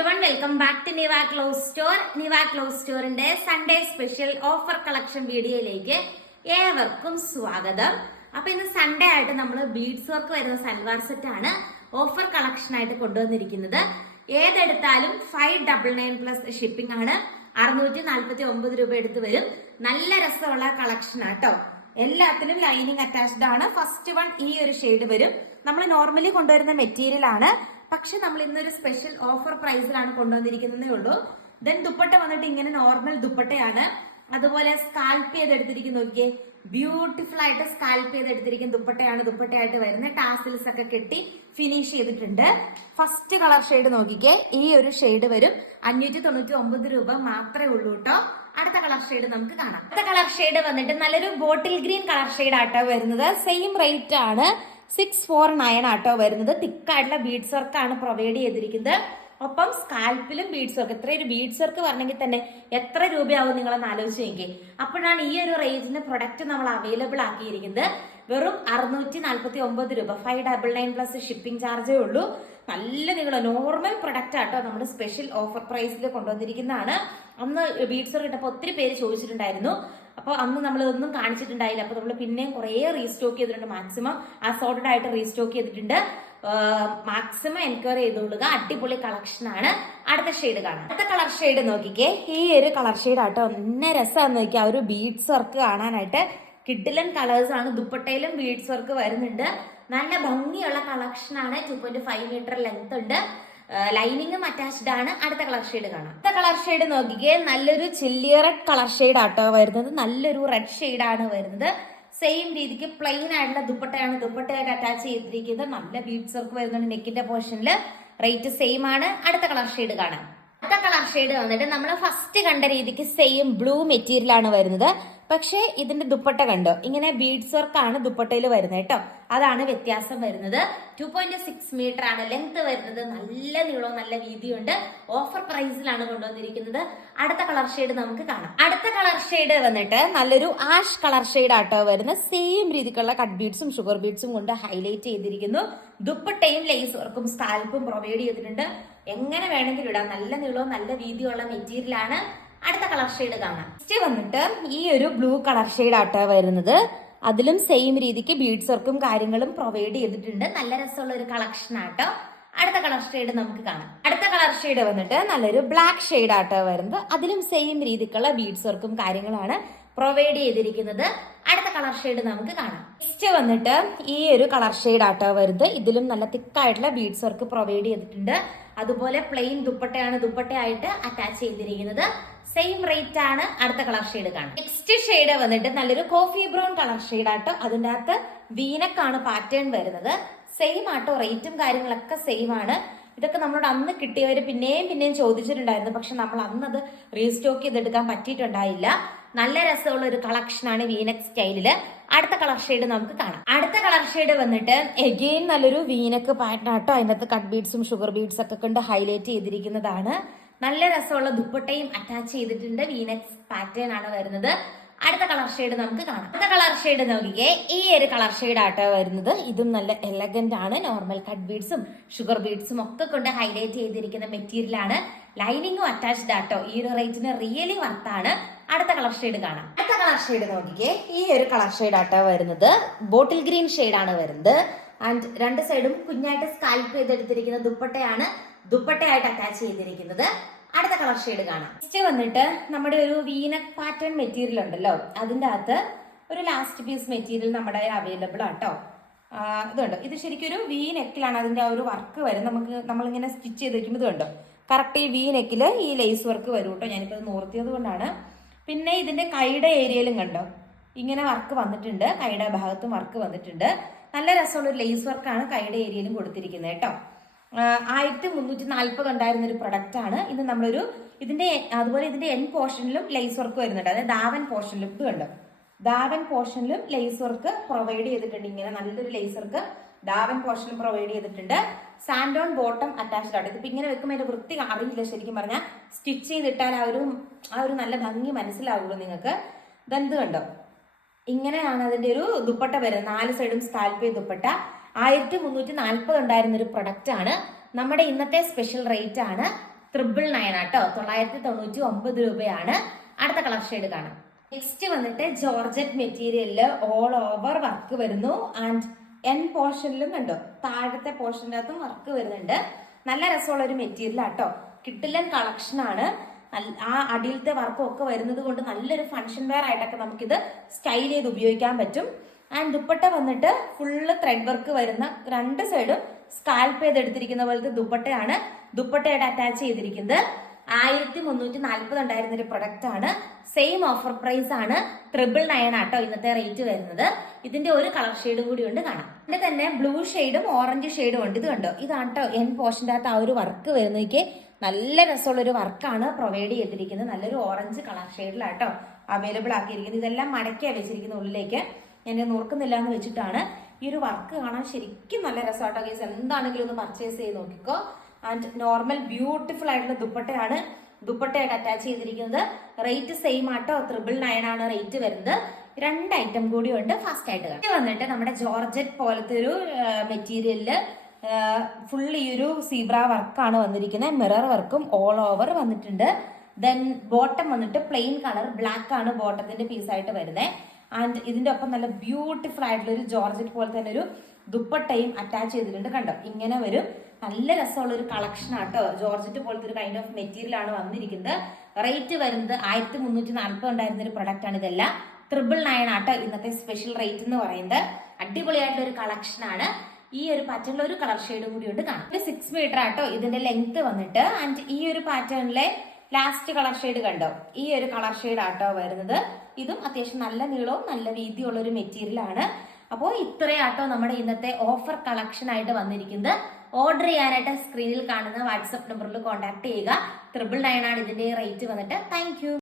Every welcome back to Niva clothes store Niva clothes സ്റ്റോറിന്റെ Sunday special offer collection വീഡിയോയിലേക്ക് ഏവർക്കും സ്വാഗതം. അപ്പൊ ഇന്ന് സൺഡേ ആയിട്ട് നമ്മൾ ബീഡ്സ് വർക്ക് വരുന്ന സൽവാർ സെറ്റ് ആണ് ഓഫർ കളക്ഷൻ ആയിട്ട് കൊണ്ടുവന്നിരിക്കുന്നത്. ഏതെടുത്താലും five double nine plus shipping ആണ്. അറുന്നൂറ്റി നാല്പത്തി ഒമ്പത് രൂപ എടുത്ത് വരും. നല്ല രസമുള്ള കളക്ഷൻ ആട്ടോ. എല്ലാത്തിലും ലൈനിങ് അറ്റാച്ച്ഡ് ആണ്. ഫസ്റ്റ് വൺ ഈ ഒരു ഷെയ്ഡ് വരും. നമ്മൾ നോർമലി കൊണ്ടുവരുന്ന മെറ്റീരിയൽ ആണ്. പക്ഷെ നമ്മൾ ഇന്നൊരു സ്പെഷ്യൽ ഓഫർ പ്രൈസിലാണ് കൊണ്ടുവന്നിരിക്കുന്നതേ ഉള്ളൂ. ദെൻ ദുപ്പട്ട വന്നിട്ട് ഇങ്ങനെ നോർമൽ ദുപ്പട്ടയാണ്. അതുപോലെ സ്കാൽപ്പ് ചെയ്തെടുത്തിരിക്കുന്ന നോക്കിയേ. ബ്യൂട്ടിഫുൾ ആയിട്ട് സ്കാൽപ്പ് ചെയ്തെടുത്തിരിക്കുന്ന ദുപ്പട്ടയാണ് ദുപ്പട്ടയായിട്ട് വരുന്നത്. ടാസിൽസ് ഒക്കെ കെട്ടി ഫിനിഷ് ചെയ്തിട്ടുണ്ട്. ഫസ്റ്റ് കളർ ഷെയ്ഡ് നോക്കിക്കേ. ഈ ഒരു ഷെയ്ഡ് വരും. അഞ്ഞൂറ്റി തൊണ്ണൂറ്റി ഒമ്പത് രൂപ മാത്രമേ ഉള്ളൂ കേട്ടോ. അടുത്ത കളർ ഷെയ്ഡ് നമുക്ക് കാണാം. അടുത്ത കളർ ഷെയ്ഡ് വന്നിട്ട് നല്ലൊരു ബോട്ടിൽ ഗ്രീൻ കളർ ഷെയ്ഡ് ആട്ടോ വരുന്നത്. സെയിം റേറ്റ് ആണ്. സിക്സ് ഫോർ നയൻ ആട്ടോ വരുന്നത്. തിക്കായിട്ടുള്ള ബീഡ്സ് വർക്ക് ആണ് പ്രൊവൈഡ് ചെയ്തിരിക്കുന്നത്. ഒപ്പം സ്കാൽപ്പിലും ബീഡ്സ് വർക്ക് ഇത്ര ഒരു ബീഡ്സ് വർക്ക് പറഞ്ഞെങ്കിൽ തന്നെ എത്ര രൂപയാവും നിങ്ങളൊന്ന് ആലോചിച്ചെങ്കിൽ അപ്പോഴാണ് ഈ ഒരു റേഞ്ചിന് പ്രൊഡക്റ്റ് നമ്മൾ അവൈലബിൾ ആക്കിയിരിക്കുന്നത്. വെറും അറുന്നൂറ്റി നാൽപ്പത്തി ഒമ്പത് രൂപ five double nine plus shipping ചാർജേ ഉള്ളൂ. നല്ല നിങ്ങൾ നോർമൽ പ്രൊഡക്റ്റ് ആട്ടോ നമ്മൾ സ്പെഷ്യൽ ഓഫർ പ്രൈസിൽ കൊണ്ടുവന്നിരിക്കുന്നതാണ്. അന്ന് ബീഡ്സർ കിട്ടപ്പോൾ ഒത്തിരി പേര് ചോദിച്ചിട്ടുണ്ടായിരുന്നു. അപ്പോൾ അന്ന് നമ്മൾ ഇതൊന്നും കാണിച്ചിട്ടുണ്ടായില്ല. അപ്പോൾ നമ്മൾ പിന്നെയും കുറേ റീസ്റ്റോക്ക് ചെയ്തിട്ടുണ്ട്. മാക്സിമം അസോർട്ടഡ് ആയിട്ട് റീസ്റ്റോക്ക് ചെയ്തിട്ടുണ്ട്. മാക്സിമം എൻക്വയറി ചെയ്തോളുക അടിപൊളി കളക്ഷൻ ആണ്. അടുത്ത ഷെയ്ഡ് കാണാം. അടുത്ത കളർ ഷെയ്ഡ് നോക്കിക്കേ. ഈ ഒരു കളർ ഷെയ്ഡ് ആട്ടോ എന്നെ രസമാണെന്ന് നോക്കിയാൽ ഒരു ബീഡ്സ് വർക്ക് കാണാനായിട്ട് കിഡിലൻ കളേഴ്സ് ആണ്. ദുപ്പട്ടയിലും ബീഡ്സ് വർക്ക് വരുന്നുണ്ട്. നല്ല ഭംഗിയുള്ള കളക്ഷൻ ആണ് two point five metre length ഉണ്ട് ലൈനിങ്ങും അറ്റാച്ച്ഡ് ആണ്. അടുത്ത കളർ ഷെയ്ഡ് കാണാം. അടുത്ത കളർ ഷെയ്ഡ് നോക്കിക്കേ. നല്ലൊരു ചില്ലിയ റെഡ് കളർ ഷെയ്ഡ് ആട്ടോ വരുന്നത്. നല്ലൊരു റെഡ് ഷെയ്ഡ് ആണ് വരുന്നത്. സെയിം രീതിക്ക് പ്ലെയിൻ ആയിട്ടുള്ള ദുപ്പട്ടയാണ് ദുപ്പട്ടയായിട്ട് അറ്റാച്ച് ചെയ്തിരിക്കുന്നത്. നല്ല ബീഡ്സ് വർക്ക് വരുന്നുണ്ട് നെക്കിന്റെ പോർഷനിൽ റേറ്റ് സെയിം ആണ്. അടുത്ത കളർ ഷെയ്ഡ് കാണാം. അടുത്ത കളർ ഷെയ്ഡ് വന്നിട്ട് നമ്മൾ ഫസ്റ്റ് കണ്ട രീതിക്ക് സെയിം ബ്ലൂ മെറ്റീരിയൽ ആണ് വരുന്നത്. പക്ഷേ ഇതിന്റെ ദുപ്പട്ട കണ്ടോ? ഇങ്ങനെ ബീഡ്സ് വർക്ക് ആണ് ദുപ്പട്ടയിൽ വരുന്നത് കേട്ടോ. അതാണ് വ്യത്യാസം വരുന്നത്. ടു പോയിന്റ് സിക്സ് മീറ്റർ ആണ് ലെങ്ത് വരുന്നത്. നല്ല നീളവും നല്ല വീതിയുണ്ട്. ഓഫർ പ്രൈസിലാണ് കൊണ്ടുവന്നിരിക്കുന്നത്. അടുത്ത കളർ ഷെയ്ഡ് നമുക്ക് കാണാം. അടുത്ത കളർ ഷെയ്ഡ് വന്നിട്ട് നല്ലൊരു ആഷ് കളർ ഷെയ്ഡ് ആട്ടോ വരുന്ന സെയിം രീതിക്കുള്ള കട്ട് ബീഡ്സും ഷുഗർ ബീഡ്സും കൊണ്ട് ഹൈലൈറ്റ് ചെയ്തിരിക്കുന്നു. ദുപ്പട്ടയും ലേസ് വർക്കും സ്കാൽപ്പും പ്രൊവൈഡ് ചെയ്തിട്ടുണ്ട്. എങ്ങനെ വേണമെങ്കിലും ഇടാം. നല്ല നീളവും നല്ല വീതിയുള്ള മെറ്റീരിയലാണ് അടുത്ത കളർ ഷെയ്ഡ് കാണാം നെക്സ്റ്റ് വന്നിട്ട് ഈ ഒരു ബ്ലൂ കളർ ഷെയ്ഡ് ആട്ടോ വരുന്നത്. അതിലും സെയിം രീതിക്ക് ബീഡ്സ് വർക്കും കാര്യങ്ങളും പ്രൊവൈഡ് ചെയ്തിട്ടുണ്ട്. നല്ല രസമുള്ള ഒരു കളക്ഷൻ ആട്ടോ. അടുത്ത കളർ ഷെയ്ഡ് നമുക്ക് കാണാം. അടുത്ത കളർ ഷെയ്ഡ് വന്നിട്ട് നല്ലൊരു ബ്ലാക്ക് ഷെയ്ഡ് ആട്ടോ വരുന്നത്. അതിലും സെയിം രീതിക്കുള്ള ബീഡ്സ് വർക്കും കാര്യങ്ങളാണ് പ്രൊവൈഡ് ചെയ്തിരിക്കുന്നത്. അടുത്ത കളർ ഷെയ്ഡ് നമുക്ക് കാണാം. നെക്സ്റ്റ് വന്നിട്ട് ഈ ഒരു കളർ ഷെയ്ഡ് ആട്ടോ വരുന്നത്. ഇതിലും നല്ല തിക്കായിട്ടുള്ള ബീഡ്സ് വർക്ക് പ്രൊവൈഡ് ചെയ്തിട്ടുണ്ട്. അതുപോലെ പ്ലെയിൻ ദുപ്പട്ടയാണ് ദുപ്പട്ടയായിട്ട് അറ്റാച്ച് ചെയ്തിരിക്കുന്നത്. സെയിം റേറ്റ് ആണ് അടുത്ത കളർ ഷെയ്ഡ് കാണാം നെക്സ്റ്റ് ഷെയ്ഡ് വന്നിട്ട് നല്ലൊരു കോഫി ബ്രൗൺ കളർ ഷെയ്ഡ് ആട്ടോ. അതിന്റെ അകത്ത് വീനക്കാണ് പാറ്റേൺ വരുന്നത്. സെയിം ആട്ടോ റേറ്റും കാര്യങ്ങളൊക്കെ സെയിം ആണ്. ഇതൊക്കെ നമ്മളോട് അന്ന് കിട്ടിയവർ പിന്നെയും പിന്നെയും ചോദിച്ചിട്ടുണ്ടായിരുന്നു. പക്ഷെ നമ്മൾ അന്ന് അത് റീസ്റ്റോക്ക് ചെയ്തെടുക്കാൻ പറ്റിയിട്ടുണ്ടായില്ല. നല്ല രസമുള്ള ഒരു കളക്ഷനാണ് വീനക് സ്റ്റൈലിൽ അടുത്ത കളർ ഷെയ്ഡ് നമുക്ക് കാണാം. അടുത്ത കളർ ഷെയ്ഡ് വന്നിട്ട് എഗെയിൻ നല്ലൊരു വീനക്ക് പാറ്റേൺ ആട്ടോ. അതിനകത്ത് കട്ട് ബീഡ്സും ഷുഗർ ബീഡ്സ് ഒക്കെ കൊണ്ട് ഹൈലൈറ്റ് ചെയ്തിരിക്കുന്നതാണ്. നല്ല രസമുള്ള ദുപ്പട്ടയും അറ്റാച്ച് ചെയ്തിട്ടുണ്ട് വീനക്സ് പാറ്റേൺ ആണ് വരുന്നത്. അടുത്ത കളർ ഷെയ്ഡ് നമുക്ക് കാണാം. അടുത്ത കളർ ഷെയ്ഡ് നോക്കിക്കേ. ഈ ഒരു കളർ ഷെയ്ഡ് ആട്ടോ വരുന്നത്. ഇതും നല്ല എലഗന്റ് ആണ്. നോർമൽ കട്ട് ബീഡ്സും ഷുഗർ ബീഡ്സും ഒക്കെ കൊണ്ട് ഹൈലൈറ്റ് ചെയ്തിരിക്കുന്ന മെറ്റീരിയൽ ആണ്. ലൈനിങ്ങും അറ്റാച്ച്ഡ് ആട്ടോ. ഈ ഒരു റേറ്റിന് റിയലി വർത്താണ് അടുത്ത കളർ ഷെയ്ഡ് കാണാം. അടുത്ത കളർ ഷെയ്ഡ് നോക്കിക്കേ. ഈ ഒരു കളർ ഷെയ്ഡ് ആട്ടോ വരുന്നത്. ബോട്ടിൽ ഗ്രീൻ ഷെയ്ഡ് ആണ് വരുന്നത്. ആൻഡ് രണ്ട് സൈഡും കുഞ്ഞായിട്ട് സ്കാൽപ്പ് ചെയ്തെടുത്തിരിക്കുന്ന ദുപ്പട്ടയാണ് ദുപ്പട്ടയായിട്ട് അറ്റാച്ച് ചെയ്തിരിക്കുന്നത്. അടുത്ത കളർ ഷെയ്ഡ് കാണാം. നെക്സ്റ്റ് വന്നിട്ട് നമ്മുടെ ഒരു വീനക് പാറ്റേൺ മെറ്റീരിയൽ ഉണ്ടല്ലോ. അതിന്റെ അകത്ത് ഒരു ലാസ്റ്റ് പീസ് മെറ്റീരിയൽ നമ്മുടെ അവൈലബിൾ ആട്ടോ ഇതുണ്ട് ഇത് ശരിക്കും ഒരു വി നെക്കിലാണ് അതിന്റെ ആ ഒരു വർക്ക് വരും നമുക്ക് നമ്മളിങ്ങനെ സ്റ്റിച്ച് ചെയ്ത് വെക്കുമ്പോൾ ഇത് കണ്ടോ? കറക്റ്റ് ഈ വി നെക്കിൽ ഈ ലേസ് വർക്ക് വരും കേട്ടോ ഞാനിപ്പോൾ ഇത് നോർത്തിയത് കൊണ്ടാണ്. പിന്നെ ഇതിന്റെ കൈയുടെ ഏരിയയിലും കണ്ടോ? ഇങ്ങനെ വർക്ക് വന്നിട്ടുണ്ട്. കൈയുടെ ഭാഗത്തും വർക്ക് വന്നിട്ടുണ്ട്. നല്ല രസമുള്ള ഒരു ലേസ് വർക്കാണ് കൈയുടെ ഏരിയയിലും കൊടുത്തിരിക്കുന്നത് കേട്ടോ ആയിരത്തി മുന്നൂറ്റി നാൽപ്പത് ഉണ്ടായിരുന്ന ഒരു പ്രൊഡക്റ്റ് ആണ്. ഇത് നമ്മളൊരു ഇതിന്റെ അതുപോലെ ഇതിന്റെ എൻ പോർഷനിലും ലേസ് വർക്ക് വരുന്നുണ്ട്. അതായത് ദാവൻ പോർഷനിലും ഇത് കണ്ടോ? ദാവൻ പോർഷനിലും ലേസ് വർക്ക് പ്രൊവൈഡ് ചെയ്തിട്ടുണ്ട്. ഇങ്ങനെ നല്ലൊരു ലേസ് വർക്ക് ദാവൻ പോർഷനിൽ പ്രൊവൈഡ് ചെയ്തിട്ടുണ്ട്. സാൻഡോൺ ബോട്ടം അറ്റാച്ച്ഡ് ആണ്. ഇതിപ്പോ ഇങ്ങനെ വെക്കുമ്പോൾ അതിന്റെ വൃത്തി അറിയില്ല ശരിക്കും പറഞ്ഞാൽ സ്റ്റിച്ച് ചെയ്തിട്ടാൽ ആ ഒരു ആ ഒരു നല്ല ഭംഗി മനസ്സിലാവുള്ളൂ നിങ്ങൾക്ക്. ഇതെന്ത് കണ്ടോ? ഇങ്ങനെയാണ് അതിന്റെ ഒരു ദുപ്പട്ട വരുന്നത്. നാല് സൈഡും സ്കാൽപ്പ് ദുപ്പട്ട. ആയിരത്തി മുന്നൂറ്റി നാൽപ്പത് ഉണ്ടായിരുന്ന ഒരു പ്രൊഡക്റ്റ് ആണ്. നമ്മുടെ ഇന്നത്തെ സ്പെഷ്യൽ റേറ്റ് ആണ് ത്രിബിൾ നയൻ ആട്ടോ. തൊള്ളായിരത്തി തൊണ്ണൂറ്റി ഒമ്പത് രൂപയാണ്. അടുത്ത കളർ ഷെയ്ഡ് കാണാം. നെക്സ്റ്റ് വന്നിട്ട് ജോർജറ്റ് മെറ്റീരിയലിൽ ഓൾ ഓവർ വർക്ക് വരുന്നു. ആൻഡ് എൻ പോർഷനിലും കണ്ടോ? താഴത്തെ പോർഷന്റെ അകത്തും വർക്ക് വരുന്നുണ്ട്. നല്ല രസമുള്ള ഒരു മെറ്റീരിയൽ ആട്ടോ. കിട്ടില്ലൻ കളക്ഷൻ ആണ്. ആ അടിയിലത്തെ വർക്കും ഒക്കെ വരുന്നത് കൊണ്ട് നല്ലൊരു ഫങ്ഷൻ വെയർ ആയിട്ടൊക്കെ നമുക്കിത് സ്റ്റൈൽ ചെയ്ത് ഉപയോഗിക്കാൻ പറ്റും. ആൻഡ് ദുപ്പട്ട വന്നിട്ട് ഫുള്ള് ത്രെഡ് വർക്ക് വരുന്ന രണ്ട് സൈഡും സ്കാൽപ്പ് ചെയ്തെടുത്തിരിക്കുന്ന പോലത്തെ ദുപ്പട്ടയാണ് ദുപ്പട്ടയുടെ അറ്റാച്ച് ചെയ്തിരിക്കുന്നത്. ആയിരത്തി മുന്നൂറ്റി നാൽപ്പത് ഉണ്ടായിരുന്ന ഒരു പ്രൊഡക്റ്റ് ആണ്. സെയിം ഓഫർ പ്രൈസ് ആണ്. ട്രിപ്പിൾ നയൻ ആട്ടോ ഇന്നത്തെ റേറ്റ് വരുന്നത്. ഇതിന്റെ ഒരു കളർ ഷെയ്ഡും കൂടി ഉണ്ട് കാണാം. ഇതിന്റെ തന്നെ ബ്ലൂ ഷെയ്ഡും ഓറഞ്ച് ഷെയ്ഡും ഉണ്ട്. ഇത് കണ്ടോ? ഇതാണ് കേട്ടോ എൻ പോർഷന്റെ അകത്ത് ആ ഒരു വർക്ക് വരുന്നതിക്ക് നല്ല രസമുള്ള ഒരു വർക്കാണ് പ്രൊവൈഡ് ചെയ്തിരിക്കുന്നത്. നല്ലൊരു ഓറഞ്ച് കളർ ഷെയ്ഡിലാട്ടോ അവൈലബിൾ ആക്കിയിരിക്കുന്നത്. ഇതെല്ലാം മടക്കിയാണ് വെച്ചിരിക്കുന്ന ഉള്ളിലേക്ക്. ഞാൻ നോർക്കുന്നില്ല എന്ന് വെച്ചിട്ടാണ് ഈ ഒരു വർക്ക് കാണാൻ ശരിക്കും നല്ല രസമാട്ടോ കേസ് എന്താണെങ്കിലും ഒന്ന് പർച്ചേസ് ചെയ്ത് നോക്കിക്കോ. ആൻഡ് നോർമൽ ബ്യൂട്ടിഫുൾ ആയിട്ടുള്ള ദുപ്പട്ടയാണ് ദുപ്പട്ടയായിട്ട് അറ്റാച്ച് ചെയ്തിരിക്കുന്നത്. റേറ്റ് സെയിം ആട്ടോ? ത്രിബിൾ നയൻ ആണ് റേറ്റ് വരുന്നത്. രണ്ട് ഐറ്റം കൂടി ഉണ്ട്. ഫസ്റ്റ് ആയിട്ട്. ഇത് വന്നിട്ട് നമ്മുടെ ജോർജറ്റ് പോലത്തെ ഒരു മെറ്റീരിയലിൽ ഫുൾ ഈ ഒരു സീബ്ര വർക്കാണ് വന്നിരിക്കുന്നത്. മിറർ വർക്കും ഓൾ ഓവർ വന്നിട്ടുണ്ട്. ദെൻ ബോട്ടം വന്നിട്ട് പ്ലെയിൻ കളർ ബ്ലാക്ക് ആണ് ബോട്ടത്തിന്റെ പീസായിട്ട് വരുന്നത് ആൻഡ് ഇതിന്റെ ഒപ്പം നല്ല ബ്യൂട്ടിഫുൾ ആയിട്ടുള്ള ഒരു ജോർജറ്റ് പോലെ തന്നെ ഒരു ദുപ്പട്ടയും അറ്റാച്ച് ചെയ്തിട്ടുണ്ട് കണ്ടോ? ഇങ്ങനെ വരും നല്ല രസമുള്ള ഒരു കളക്ഷൻ ആട്ടോ. ജോർജറ്റ് പോലത്തെ ഒരു കൈൻഡ് ഓഫ് മെറ്റീരിയൽ ആണ് വന്നിരിക്കുന്നത്. റേറ്റ് വരുന്നത് ആയിരത്തി മുന്നൂറ്റി നാൽപ്പത് ഉണ്ടായിരുന്ന ഒരു പ്രൊഡക്റ്റ് ആണ് ഇതെല്ലാം. ട്രിപ്പിൾ നയൻ ആട്ടോ ഇന്നത്തെ സ്പെഷ്യൽ റേറ്റ് എന്ന് പറയുന്നത്. അടിപൊളിയായിട്ടുള്ള ഒരു കളക്ഷൻ ആണ്. ഈ ഒരു പാറ്റേണിൽ ഒരു കളർ ഷെയ്ഡും കൂടി ഉണ്ട് കാണാം. സിക്സ് മീറ്റർ ആട്ടോ. ഇതിന്റെ ലെങ്ത് വന്നിട്ട്. ആൻഡ് ഈ ഒരു പാറ്റേണിലെ ലാസ്റ്റ് കളർ ഷെയ്ഡ് കണ്ടോ? ഈ ഒരു കളർ ഷെയ്ഡ് ആട്ടോ വരുന്നത്. ഇതും അത്യാവശ്യം നല്ല നീളവും നല്ല വീതിയുള്ള ഒരു മെറ്റീരിയൽ ആണ് അപ്പോൾ ഇത്രയാട്ടോ നമ്മുടെ ഇന്നത്തെ ഓഫർ കളക്ഷൻ ആയിട്ട് വന്നിരിക്കുന്നത്. ഓർഡർ ചെയ്യാനായിട്ട് സ്ക്രീനിൽ കാണുന്ന വാട്സപ്പ് നമ്പറിൽ കോൺടാക്ട് ചെയ്യുക. ട്രിപ്പിൾ നയൻ ആണ് ഇതിന്റെ റേറ്റ് വന്നിട്ട്. താങ്ക്